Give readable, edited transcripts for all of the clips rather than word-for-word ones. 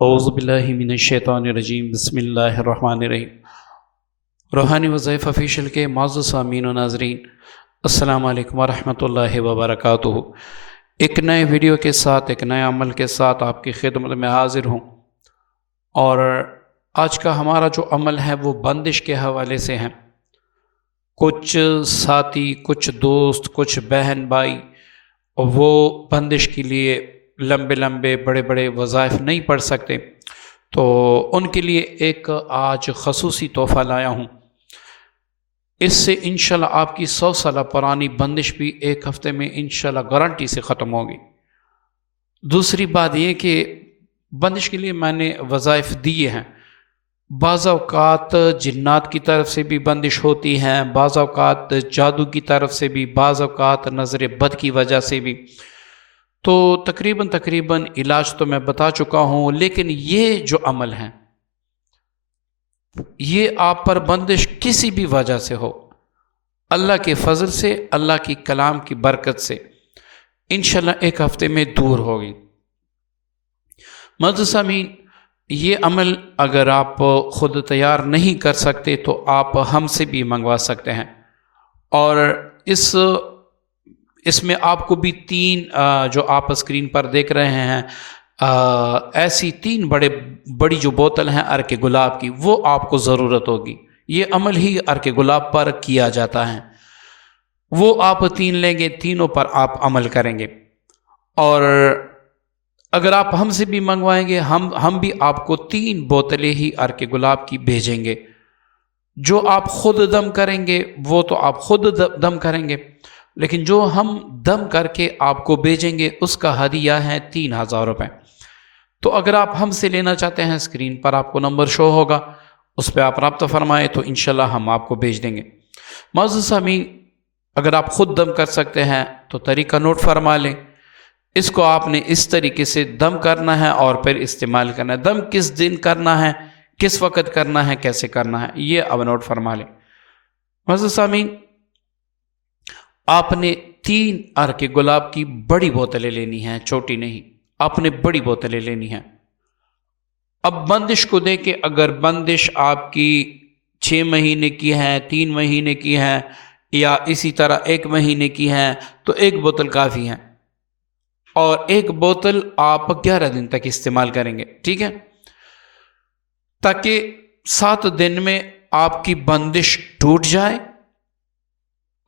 اعوذ باللہ من الشیطان الرجیم بسم اللہ الرحمن الرحیم۔ روحانی وظائف آفیشیل کے معزز سامعین و ناظرین، السلام علیکم ورحمۃ اللہ وبرکاتہ۔ ایک نئے ویڈیو کے ساتھ، ایک نئے عمل کے ساتھ آپ کی خدمت میں حاضر ہوں، اور آج کا ہمارا جو عمل ہے وہ بندش کے حوالے سے ہے۔ کچھ ساتھی، کچھ دوست، کچھ بہن بھائی وہ بندش کے لیے لمبے لمبے بڑے بڑے وظائف نہیں پڑھ سکتے، تو ان کے لیے ایک آج خصوصی تحفہ لایا ہوں۔ اس سے انشاءاللہ آپ کی 100 سالہ پرانی بندش بھی ایک ہفتے میں انشاءاللہ گارنٹی سے ختم ہوگی۔ دوسری بات یہ کہ بندش کے لیے میں نے وظائف دیے ہیں۔ بعض اوقات جنات کی طرف سے بھی بندش ہوتی ہیں، بعض اوقات جادو کی طرف سے بھی، بعض اوقات نظر بد کی وجہ سے بھی۔ تو تقریباً علاج تو میں بتا چکا ہوں، لیکن یہ جو عمل ہے یہ آپ پر بندش کسی بھی وجہ سے ہو، اللہ کے فضل سے، اللہ کی کلام کی برکت سے انشاءاللہ ایک ہفتے میں دور ہوگی۔ معزز سامعین، یہ عمل اگر آپ خود تیار نہیں کر سکتے تو آپ ہم سے بھی منگوا سکتے ہیں، اور اس میں آپ کو بھی تین جو آپ اسکرین پر دیکھ رہے ہیں ایسی تین بڑی جو بوتل ہیں عرق گلاب کی، وہ آپ کو ضرورت ہوگی۔ یہ عمل ہی عرق گلاب پر کیا جاتا ہے، وہ آپ تین لیں گے، تینوں پر آپ عمل کریں گے۔ اور اگر آپ ہم سے بھی منگوائیں گے، ہم بھی آپ کو 3 بوتلیں ہی عرق گلاب کی بھیجیں گے۔ جو آپ خود دم کریں گے وہ تو آپ خود دم کریں گے، لیکن جو ہم دم کر کے آپ کو بھیجیں گے اس کا ہدیہ ہے 3000 روپے۔ تو اگر آپ ہم سے لینا چاہتے ہیں، اسکرین پر آپ کو نمبر شو ہوگا، اس پہ آپ رابطہ فرمائیں تو انشاءاللہ ہم آپ کو بھیج دیں گے۔ معزز سامعین، اگر آپ خود دم کر سکتے ہیں تو طریقہ نوٹ فرما لیں۔ اس کو آپ نے اس طریقے سے دم کرنا ہے اور پھر استعمال کرنا ہے۔ دم کس دن کرنا ہے، کس وقت کرنا ہے، کیسے کرنا ہے، یہ اب نوٹ فرما لیں۔ معزز سامعین، آپ نے 3 عرق گلاب کی بڑی بوتلیں لینی ہیں، چھوٹی نہیں، آپ نے بڑی بوتلیں لینی ہیں۔ اب بندش کو دے کے، اگر بندش آپ کی 6 مہینے کی ہے، 3 مہینے کی ہے، یا اسی طرح 1 مہینے کی ہے تو 1 بوتل کافی ہے، اور 1 بوتل آپ 11 دن تک استعمال کریں گے، ٹھیک ہے؟ تاکہ 7 دن میں آپ کی بندش ٹوٹ جائے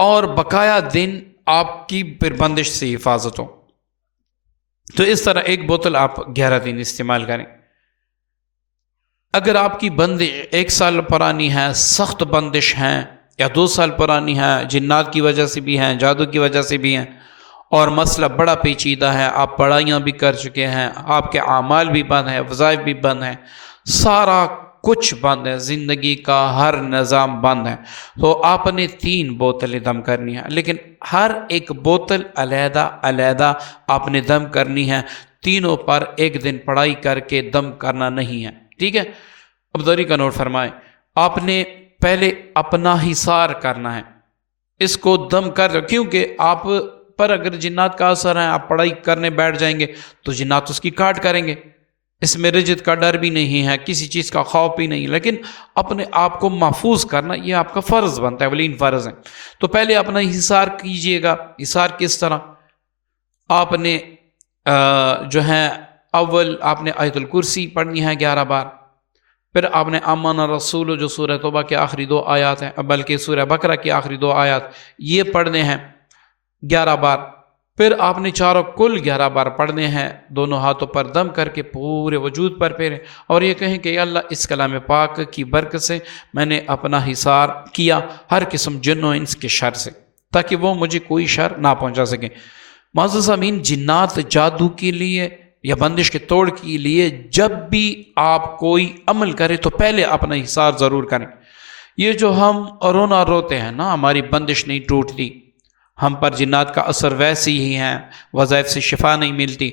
اور بقایا دن آپ کی پھر بندش سے حفاظت ہو۔ تو اس طرح 1 بوتل آپ 11 دن استعمال کریں۔ اگر آپ کی بندش 1 سال پرانی ہے، سخت بندش ہے، یا 2 سال پرانی ہے، جنات کی وجہ سے بھی ہیں، جادو کی وجہ سے بھی ہیں، اور مسئلہ بڑا پیچیدہ ہے، آپ پڑھائیاں بھی کر چکے ہیں، آپ کے اعمال بھی بند ہیں، وظائف بھی بند ہیں، سارا کچھ بند ہے، زندگی کا ہر نظام بند ہے، تو آپ نے 3 بوتلیں دم کرنی ہیں، لیکن ہر ایک بوتل علیحدہ علیحدہ آپ نے دم کرنی ہے، تینوں پر 1 دن پڑھائی کر کے دم کرنا نہیں ہے، ٹھیک ہے؟ اب طریقہ نوٹ فرمائیں۔ آپ نے پہلے اپنا حصار کرنا ہے، اس کو دم کر، کیونکہ آپ پر اگر جنات کا اثر ہے، آپ پڑھائی کرنے بیٹھ جائیں گے تو جنات اس کی کاٹ کریں گے۔ اس میں رجت کا ڈر بھی نہیں ہے، کسی چیز کا خوف بھی نہیں، لیکن اپنے آپ کو محفوظ کرنا یہ آپ کا فرض بنتا ہے، ولین فرض ہے۔ تو پہلے اپنا حصار کیجئے گا۔ حصار کس طرح؟ آپ نے جو ہے اول آپ نے آیت الکرسی پڑھنی ہے 11 بار، پھر آپ نے آمن الرسول جو سورہ توبہ کے آخری 2 آیات ہیں، بلکہ سورہ بقرہ کی آخری 2 آیات، یہ پڑھنے ہیں 11 بار۔ پھر آپ نے چاروں کل 11 بار پڑھنے ہیں، دونوں ہاتھوں پر دم کر کے پورے وجود پر پھیریں، اور یہ کہیں کہ یا اللہ، اس کلام پاک کی برکت سے میں نے اپنا حصار کیا ہر قسم جن و انس کے شر سے، تاکہ وہ مجھے کوئی شر نہ پہنچا سکیں۔ معزز امین، جنات جادو کے لیے یا بندش کے توڑ کے لیے جب بھی آپ کوئی عمل کریں تو پہلے اپنا حصار ضرور کریں۔ یہ جو ہم رونا روتے ہیں نا، ہماری بندش نہیں ٹوٹتی، ہم پر جنات کا اثر ویسے ہی ہے، وظائف سے شفا نہیں ملتی،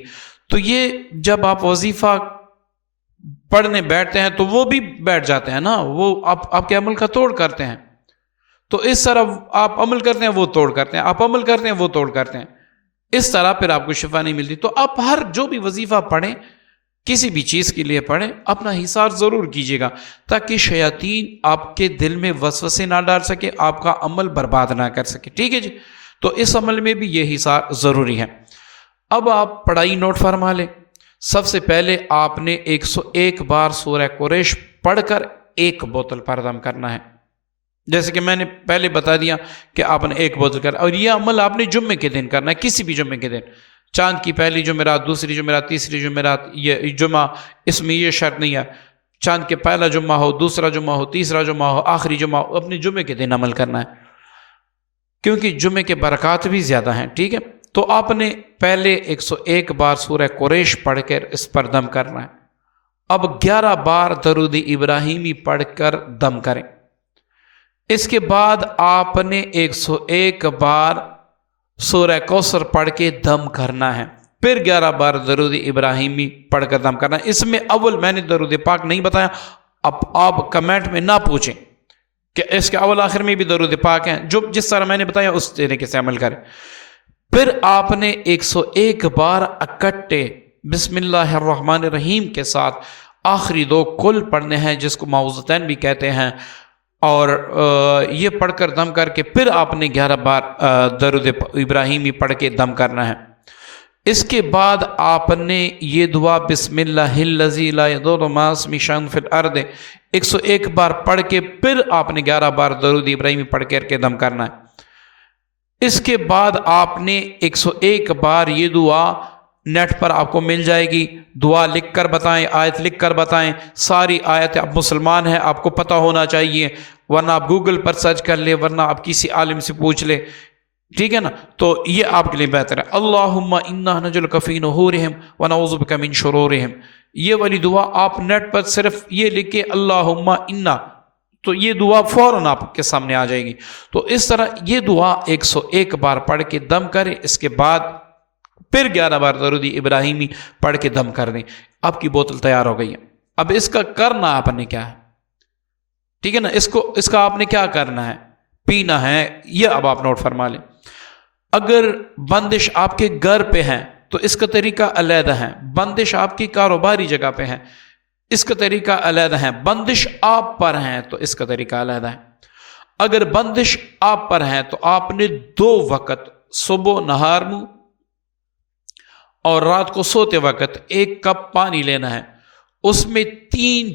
تو یہ جب آپ وظیفہ پڑھنے بیٹھتے ہیں تو وہ بھی بیٹھ جاتے ہیں نا، وہ آپ کے عمل کا توڑ کرتے ہیں۔ تو اس طرح آپ عمل کرتے ہیں، وہ توڑ کرتے ہیں، آپ عمل کرتے ہیں، وہ توڑ کرتے ہیں، اس طرح پھر آپ کو شفا نہیں ملتی۔ تو آپ ہر جو بھی وظیفہ پڑھیں کسی بھی چیز کے لیے پڑھیں اپنا حصار ضرور کیجیے گا تاکہ شیاطین آپ کے دل میں وسوسے نہ ڈال سکے، آپ کا عمل برباد نہ کر سکے، ٹھیک ہے جی؟ تو اس عمل میں بھی یہ حصار ضروری ہے۔ اب آپ پڑھائی نوٹ فرما لیں۔ سب سے پہلے آپ نے 101 بار سورہ قریش پڑھ کر ایک بوتل پر دم کرنا ہے، جیسے کہ میں نے پہلے بتا دیا کہ آپ نے ایک بوتل کرنا، اور یہ عمل آپ نے جمعے کے دن کرنا ہے، کسی بھی جمعے کے دن، چاند کی پہلی جمعرات، دوسری جمعرات، تیسری جمعرات، یہ جمعہ اس میں یہ شرط نہیں ہے چاند کے پہلا جمعہ ہو، دوسرا جمعہ ہو، تیسرا جمعہ ہو، آخری جمعہ ہو، اپنے جمعے کے دن عمل کرنا ہے، کیونکہ جمعے کے برکات بھی زیادہ ہیں، ٹھیک ہے؟ تو آپ نے پہلے 101 بار سورہ قریش پڑھ کر اس پر دم کرنا ہے۔ اب 11 بار درود ابراہیمی پڑھ کر دم کریں۔ اس کے بعد آپ نے 101 بار سورہ کوثر پڑھ کے دم کرنا ہے، پھر 11 بار درود ابراہیمی پڑھ کر دم کرنا ہے۔ اس میں اول میں نے درود پاک نہیں بتایا، اب آپ کمنٹ میں نہ پوچھیں کہ اس کے اول آخر میں بھی درود پاک ہیں، جو جس طرح میں نے بتایا اس طریقے سے عمل کریں۔ پھر آپ نے 101 بار اکٹھے بسم اللہ الرحمن الرحیم کے ساتھ آخری 2 کل پڑھنے ہیں، جس کو معوذتین بھی کہتے ہیں، اور یہ پڑھ کر دم کر کے پھر آپ نے 11 بار درود ابراہیمی پڑھ کے دم کرنا ہے۔ اس کے بعد آپ نے یہ دعا بسم اللہ الذی لا یضر مع اسمہ شیء فی الارض 101 بار پڑھ کے پھر آپ نے 11 بار درود ابراہیمی پڑھ کر کے دم کرنا ہے۔ اس کے بعد آپ نے 101 بار یہ دعا نیٹ پر آپ کو مل جائے گی، دعا لکھ کر بتائیں، آیت لکھ کر بتائیں، ساری آیت، آپ مسلمان ہیں آپ کو پتہ ہونا چاہیے، ورنہ آپ گوگل پر سرچ کر لیں، ورنہ آپ کسی عالم سے پوچھ لیں، ٹھیک ہے نا؟ تو یہ آپ کے لیے بہتر ہے۔ اللہم انا نجلک فی نحورہم ونعوذ بک من شرورہم، یہ والی دعا آپ نیٹ پر صرف یہ لکھیں اللہم انا، تو یہ دعا فوراً آپ کے سامنے آ جائے گی۔ تو اس طرح یہ دعا 101 بار پڑھ کے دم کریں، اس کے بعد پھر 11 بار درود ابراہیمی پڑھ کے دم کر دیں، آپ کی بوتل تیار ہو گئی ہے۔ اب اس کا کرنا آپ نے کیا ہے، ٹھیک ہے نا؟ اس کا آپ نے کیا کرنا ہے، پینا ہے، یہ اب آپ نوٹ فرما لیں۔ اگر بندش آپ کے گھر پہ ہیں تو اس کا طریقہ علیحدہ ہے، بندش آپ کی کاروباری جگہ پہ ہے اس کا طریقہ علیحدہ ہے، بندش آپ پر ہیں تو اس کا طریقہ علیحدہ ہے۔ اگر بندش آپ پر ہیں تو آپ نے 2 وقت صبح نہار منہ اور رات کو سوتے وقت 1 کپ پانی لینا ہے، اس میں 3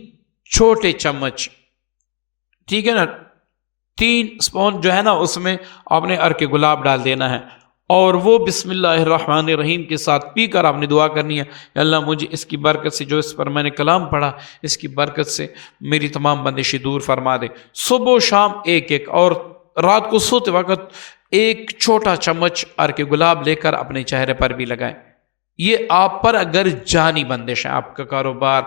چھوٹے چمچ، ٹھیک ہے نا، 3 اسپون جو ہے نا، اس میں آپ نے عرق گلاب ڈال دینا ہے، اور وہ بسم اللہ الرحمن الرحیم کے ساتھ پی کر آپ نے دعا کرنی ہے کہ اللہ مجھے اس کی برکت سے، جو اس پر میں نے کلام پڑھا، اس کی برکت سے میری تمام بندشی دور فرما دے۔ صبح و شام 1 اور رات کو سوتے وقت 1 چھوٹا چمچ عرق گلاب لے کر اپنے چہرے پر بھی لگائیں۔ یہ آپ پر اگر جانی بندش ہے، آپ کا کاروبار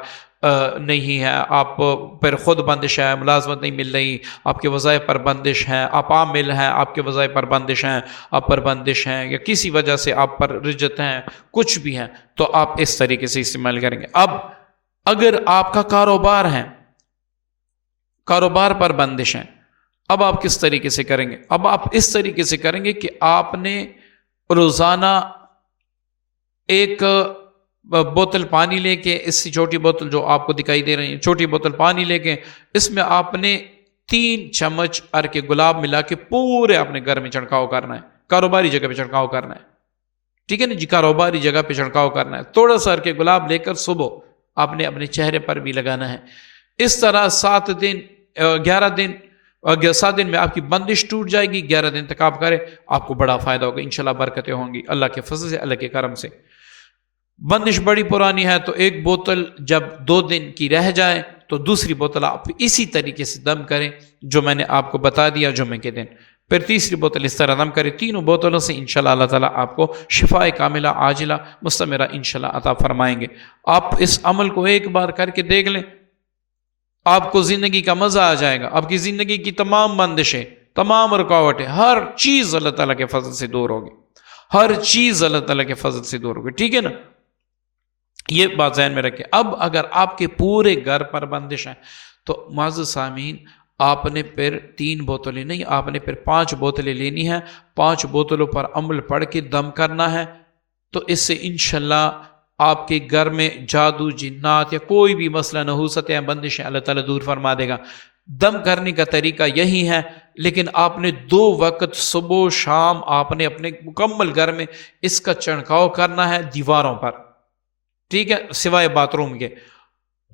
نہیں ہے، آپ پر خود بندش ہے، ملازمت نہیں مل رہی، آپ کے وظائف پر بندش ہیں، آپ عامل ہیں، آپ کے وظائف پر بندش ہیں، آپ پر بندش ہیں، یا کسی وجہ سے آپ پر رجت ہیں، کچھ بھی ہیں، تو آپ اس طریقے سے استعمال کریں گے۔ اب اگر آپ کا کاروبار ہے، کاروبار پر بندش ہیں، اب آپ کس طریقے سے کریں گے؟ اب آپ اس طریقے سے کریں گے کہ آپ نے روزانہ 1 بوتل پانی لے کے، اس سے چھوٹی بوتل جو آپ کو دکھائی دے رہی ہے، چھوٹی بوتل پانی لے کے اس میں آپ نے 3 چمچ عرق گلاب ملا کے پورے اپنے گھر میں چھڑکاؤ کرنا ہے، کاروباری جگہ پہ چھڑکاؤ کرنا ہے، ٹھیک ہے نا جی؟ کاروباری جگہ پہ چھڑکاؤ کرنا ہے، تھوڑا سا عرق گلاب لے کر صبح آپ نے اپنے چہرے پر بھی لگانا ہے۔ اس طرح 7 دن 11 دن 7 دن میں آپ کی بندش ٹوٹ جائے گی، 11 دن تک آپ کریں، آپ کو بڑا فائدہ ہوگا، انشاءاللہ برکتیں ہوں گی اللہ کے فضل سے، اللہ کے کرم سے۔ بندش بڑی پرانی ہے تو 1 بوتل جب 2 دن کی رہ جائے تو دوسری بوتل آپ اسی طریقے سے دم کریں جو میں نے آپ کو بتا دیا جمعے کے دن، پھر تیسری بوتل اس طرح دم کریں۔ تینوں بوتلوں سے انشاءاللہ اللہ تعالیٰ آپ کو شفاء کاملہ عاجلہ مستمرہ انشاءاللہ عطا فرمائیں گے۔ آپ اس عمل کو ایک بار کر کے دیکھ لیں، آپ کو زندگی کا مزہ آ جائے گا، آپ کی زندگی کی تمام بندشیں، تمام رکاوٹیں، ہر چیز اللہ تعالیٰ کے فضل سے دور ہوگی، ہر چیز اللہ تعالیٰ کے فضل سے دور ہوگی، ٹھیک ہے نا؟ یہ بات ذہن میں رکھیں۔ اب اگر آپ کے پورے گھر پر بندش ہے تو معزز سامعین، آپ نے پھر 3 بوتلیں نہیں، آپ نے پھر 5 بوتلیں لینی ہیں، 5 بوتلوں پر عمل پڑھ کے دم کرنا ہے، تو اس سے انشاءاللہ آپ کے گھر میں جادو جنات یا کوئی بھی مسئلہ نحوست یا بندش اللہ تعالیٰ دور فرما دے گا۔ دم کرنے کا طریقہ یہی ہے، لیکن آپ نے 2 وقت صبح و شام آپ نے اپنے مکمل گھر میں اس کا چھڑکاؤ کرنا ہے دیواروں پر، ٹھیک ہے، سوائے باتھ روم کے۔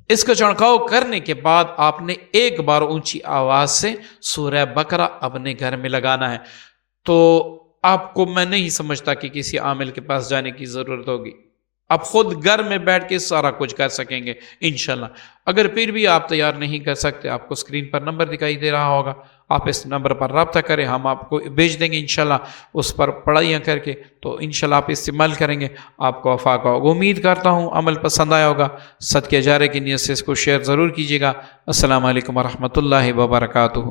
اس کا چھڑکاؤ کرنے کے بعد آپ نے ایک بار اونچی آواز سے سورہ بقرہ اپنے گھر میں لگانا ہے۔ تو آپ کو میں نہیں سمجھتا کہ کسی عامل کے پاس جانے کی ضرورت ہوگی، آپ خود گھر میں بیٹھ کے سارا کچھ کر سکیں گے انشاءاللہ۔ اگر پھر بھی آپ تیار نہیں کر سکتے، آپ کو اسکرین پر نمبر دکھائی دے رہا ہوگا، آپ اس نمبر پر رابطہ کریں، ہم آپ کو بھیج دیں گے انشاءاللہ اس پر پڑھائیاں کر کے، تو انشاءاللہ آپ استعمال کریں گے، آپ کو وفاق ہوگا۔ امید کرتا ہوں عمل پسند آیا ہوگا، صدقہ جارے کی نیت سے اس کو شیئر ضرور کیجیے گا۔ السلام علیکم ورحمۃ اللہ وبرکاتہ۔